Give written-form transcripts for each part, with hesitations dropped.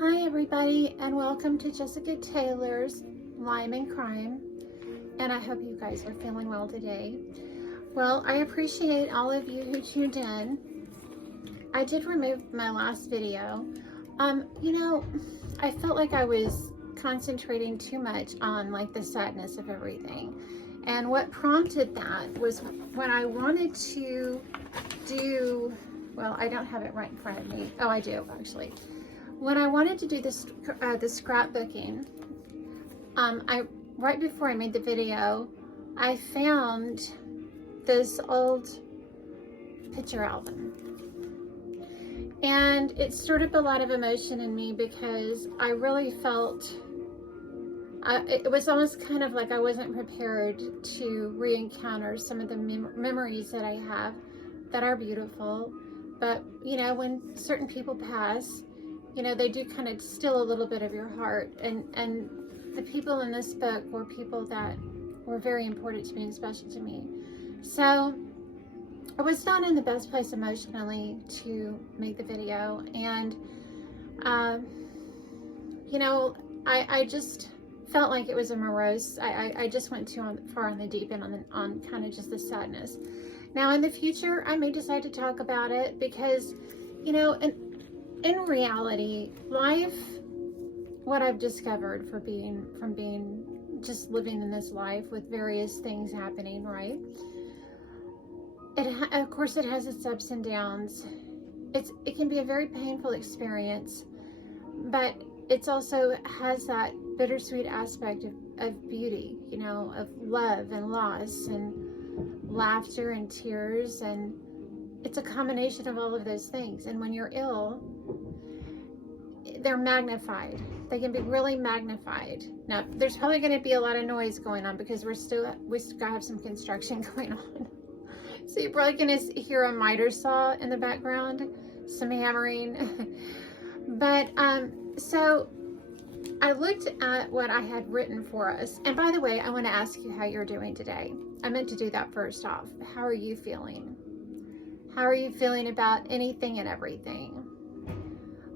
Hi everybody, and welcome to Jessica Taylor's Lime and Crime, and I hope you guys are feeling well today. Well, I appreciate all of you who tuned in. I did remove my last video. I felt like I was concentrating too much on like the sadness of everything, and what prompted that was when I wanted to do, well, I don't have it right in front of me. Oh, I do actually. When I wanted to do this, the scrapbooking, right before I made the video, I found this old picture album, and it stirred up a lot of emotion in me because I really felt it was almost kind of like I wasn't prepared to re-encounter some of the memories that I have that are beautiful, but when certain people pass, they do kind of steal a little bit of your heart. And the people in this book were people that were very important to me and special to me. So I was not in the best place emotionally to make the video. And, I just felt like it was a morose, I just went too far on the deep end on kind of just the sadness. Now in the future, I may decide to talk about it because, in reality, life, what I've discovered from being just living in this life with various things happening, right? Of course, it has its ups and downs. It can be a very painful experience, but it's also has that bittersweet aspect of beauty, of love and loss and laughter and tears, and it's a combination of all of those things. And when you're ill, they're magnified. They can be really magnified. Now, there's probably going to be a lot of noise going on because we still have some construction going on. So you're probably going to hear a miter saw in the background, some hammering. But so I looked at what I had written for us. And by the way, I want to ask you how you're doing today. I meant to do that first off. How are you feeling? How are you feeling about anything and everything?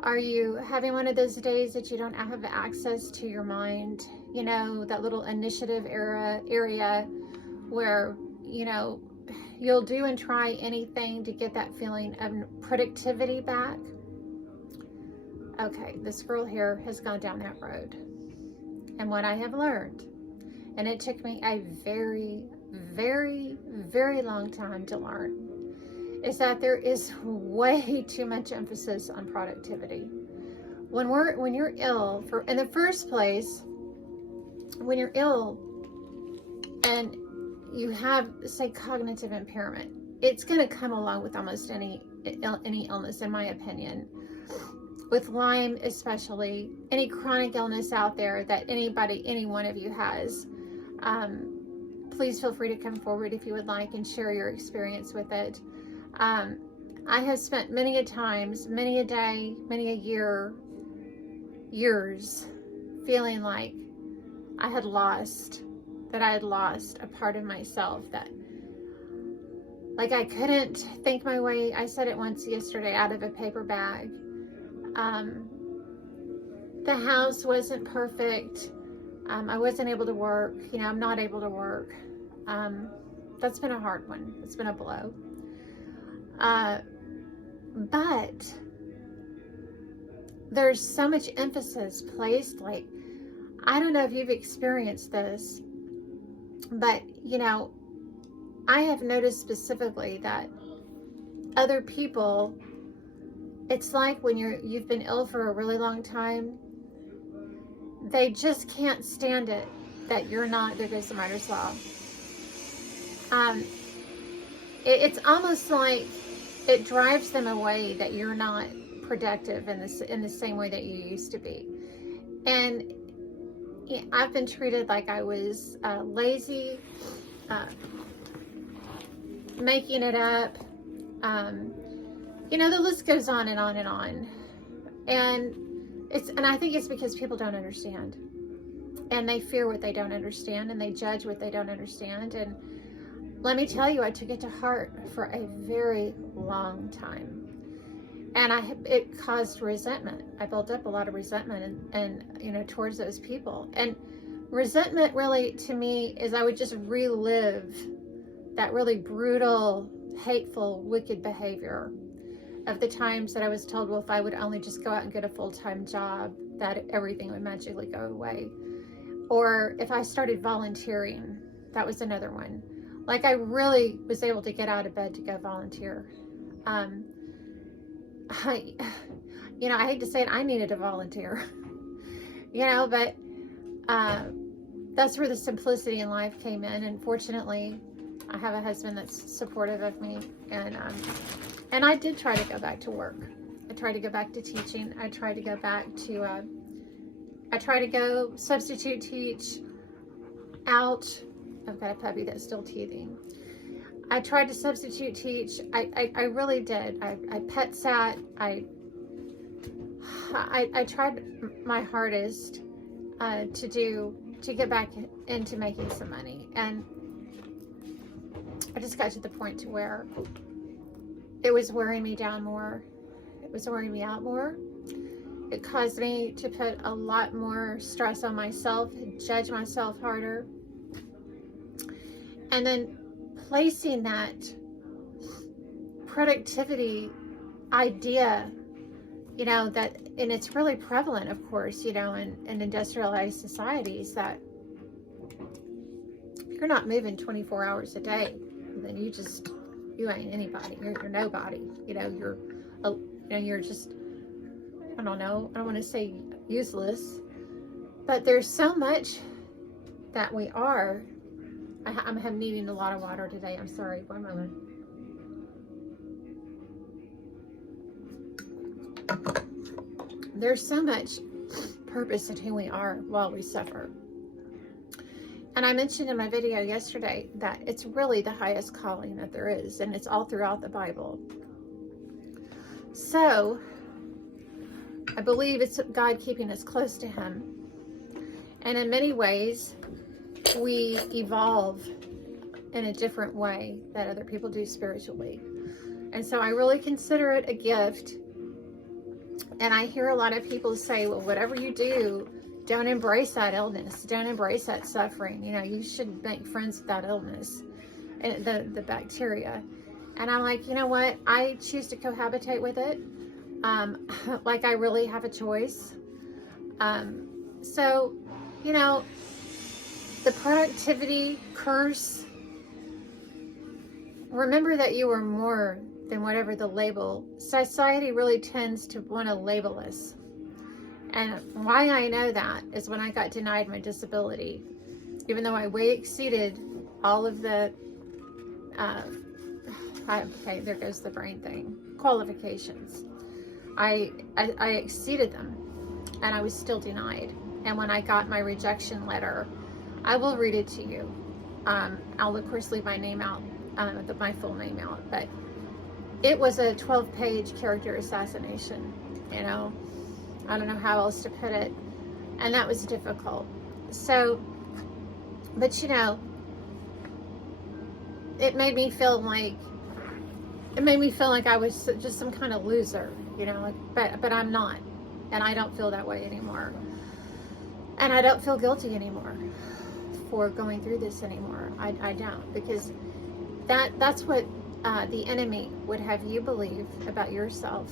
Are you having one of those days that you don't have access to your mind? That little initiative area where, you'll do and try anything to get that feeling of productivity back? Okay, this girl here has gone down that road. And what I have learned, and it took me a very, very, very long time to learn, is that there is way too much emphasis on productivity. When you're ill, in the first place, when you're ill and you have, say, cognitive impairment, it's going to come along with almost any illness, in my opinion. With Lyme especially, any chronic illness out there that any one of you has, please feel free to come forward if you would like and share your experience with it. I have spent many a times, many a day, many a years feeling like I had lost a part of myself, that like I couldn't think my way, I said it once yesterday, out of a paper bag. The house wasn't perfect. I wasn't able to work. I'm not able to work. That's been a hard one. It's been a blow. But there's so much emphasis placed, like, I don't know if you've experienced this, but I have noticed specifically that other people, it's like when you've been ill for a really long time, they just can't stand it that you're not, there goes the miter saw. It's almost like it drives them away that you're not productive in the same way that you used to be. And I've been treated like I was lazy, making it up. The list goes on and on and on. And I think it's because people don't understand, and they fear what they don't understand, and they judge what they don't understand. And let me tell you, I took it to heart for a very long time. And it caused resentment. I built up a lot of resentment and towards those people. And resentment really, to me, is I would just relive that really brutal, hateful, wicked behavior of the times that I was told, well, if I would only just go out and get a full-time job, that everything would magically go away. Or if I started volunteering, that was another one. Like, I really was able to get out of bed to go volunteer. I hate to say it, I needed to volunteer, but that's where the simplicity in life came in. And fortunately, I have a husband that's supportive of me, and I did try to go back to work. I tried to go back to teaching. I tried to go back to, I tried to go substitute teach out. I've got a puppy that's still teething. I tried to substitute teach. I really did. I pet sat. I tried my hardest to get back into making some money, and I just got to the point to where it was wearing me down more. It was wearing me out more. It caused me to put a lot more stress on myself, judge myself harder, and then placing that productivity idea, that, and it's really prevalent, of course, in industrialized societies, that if you're not moving 24 hours a day, then you ain't anybody. You're nobody. You're just, I don't know, I don't want to say useless, but there's so much that we are. I'm needing a lot of water today. I'm sorry. One moment. There's so much purpose in who we are while we suffer. And I mentioned in my video yesterday that it's really the highest calling that there is, and it's all throughout the Bible. So I believe it's God keeping us close to Him. And in many ways, we evolve in a different way that other people do spiritually. And so I really consider it a gift. And I hear a lot of people say, well, whatever you do, don't embrace that illness. Don't embrace that suffering. You should make friends with that illness, and the bacteria. And I'm like, you know what? I choose to cohabitate with it. Like I really have a choice. So, the productivity curse, remember that you are more than whatever the label. Society really tends to want to label us. And why I know that is when I got denied my disability, even though I way exceeded all of the, okay, there goes the brain thing, qualifications. I exceeded them, and I was still denied. And when I got my rejection letter, I will read it to you. I'll of course leave my name out, my full name out, but it was a 12-page character assassination, I don't know how else to put it. And that was difficult. So, but it made me feel like I was just some kind of loser, but I'm not. And I don't feel that way anymore. And I don't feel guilty anymore for going through this anymore. I don't, because that's what the enemy would have you believe about yourself.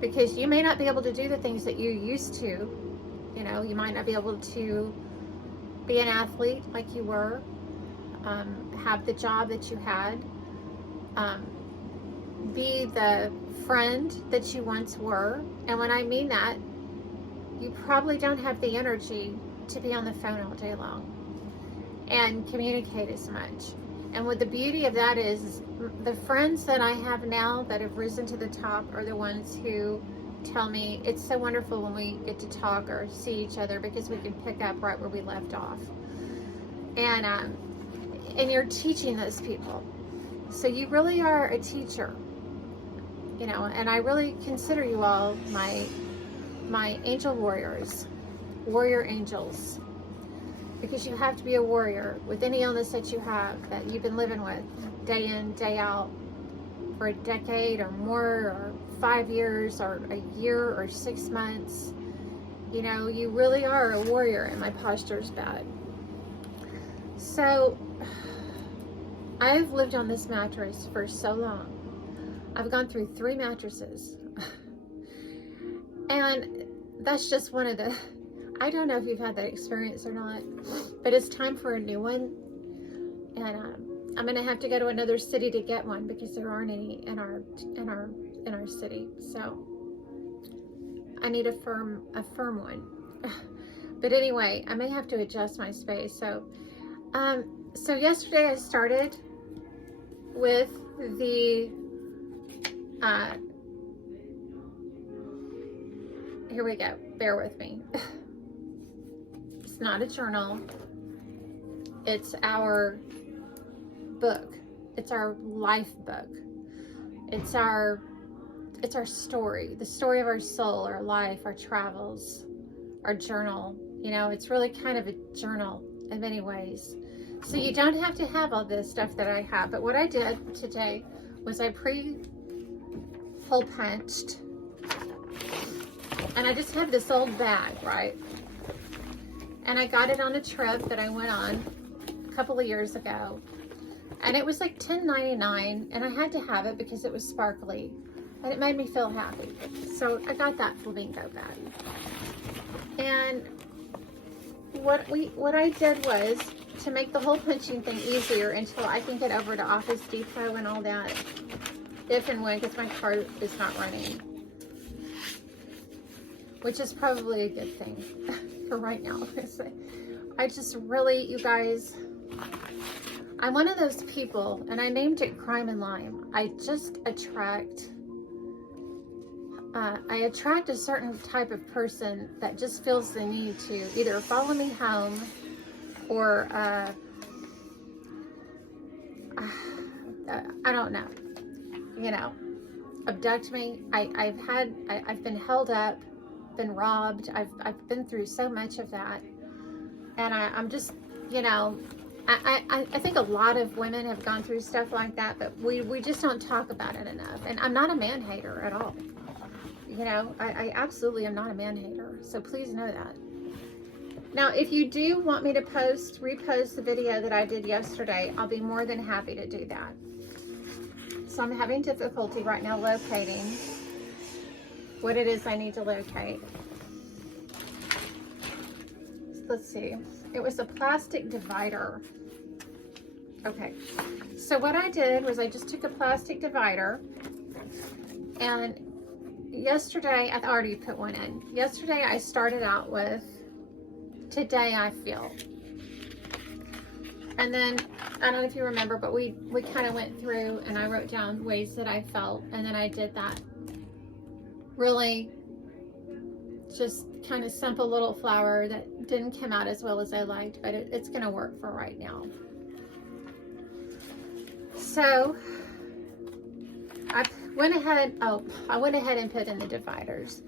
Because you may not be able to do the things that you used to. You might not be able to be an athlete like you were, have the job that you had, be the friend that you once were. And when I mean that, you probably don't have the energy to be on the phone all day long and communicate as much. And what the beauty of that is the friends that I have now that have risen to the top are the ones who tell me it's so wonderful when we get to talk or see each other, because we can pick up right where we left off. And you're teaching those people. So you really are a teacher, and I really consider you all my angel warriors, warrior angels. Because you have to be a warrior with any illness that you have, that you've been living with day in, day out for a decade or more, or 5 years or a year or 6 months, you know, you really are a warrior and my posture's bad. So I've lived on this mattress for so long. I've gone through 3 mattresses. And that's just one of the, I don't know if you've had that experience or not, but it's time for a new one. And I'm gonna have to go to another city to get one because there aren't any in our city. So I need a firm one. But anyway, I may have to adjust my space. So so yesterday I started with the here we go, bear with me. It's not a journal, it's our book, it's our life book, it's our story, the story of our soul, our life, our travels, our journal. You know, it's really kind of a journal in many ways. So you don't have to have all this stuff that I have, but what I did today was I pre-hole punched, and I just have this old bag, right? And I got it on a trip that I went on a couple of years ago, and it was like $10.99, and I had to have it because it was sparkly and it made me feel happy. So I got that flamingo bag. And what I did was to make the hole punching thing easier until I can get over to Office Depot and all that, if and when, because my car is not running, which is probably a good thing for right now. I just really, you guys, I'm one of those people, and I named it Crime and Lime. I just attract, I attract a certain type of person that just feels the need to either follow me home or, I don't know, you know, abduct me. I've been held up, been robbed. I've been through so much of that. And I'm just, you know, I think a lot of women have gone through stuff like that, but we just don't talk about it enough. And I'm not a man hater at all. You know, I absolutely am not a man hater. So please know that. Now, if you do want me to repost the video that I did yesterday, I'll be more than happy to do that. So I'm having difficulty right now locating what it is I need to locate. Let's see. It was a plastic divider. Okay. So what I did was I just took a plastic divider, and yesterday, I already put one in. Yesterday I started out with, today I feel. And then, I don't know if you remember, but we kind of went through and I wrote down ways that I felt, and then I did that really just kind of simple little flower that didn't come out as well as I liked, but it's going to work for right now. So I went ahead and put in the dividers.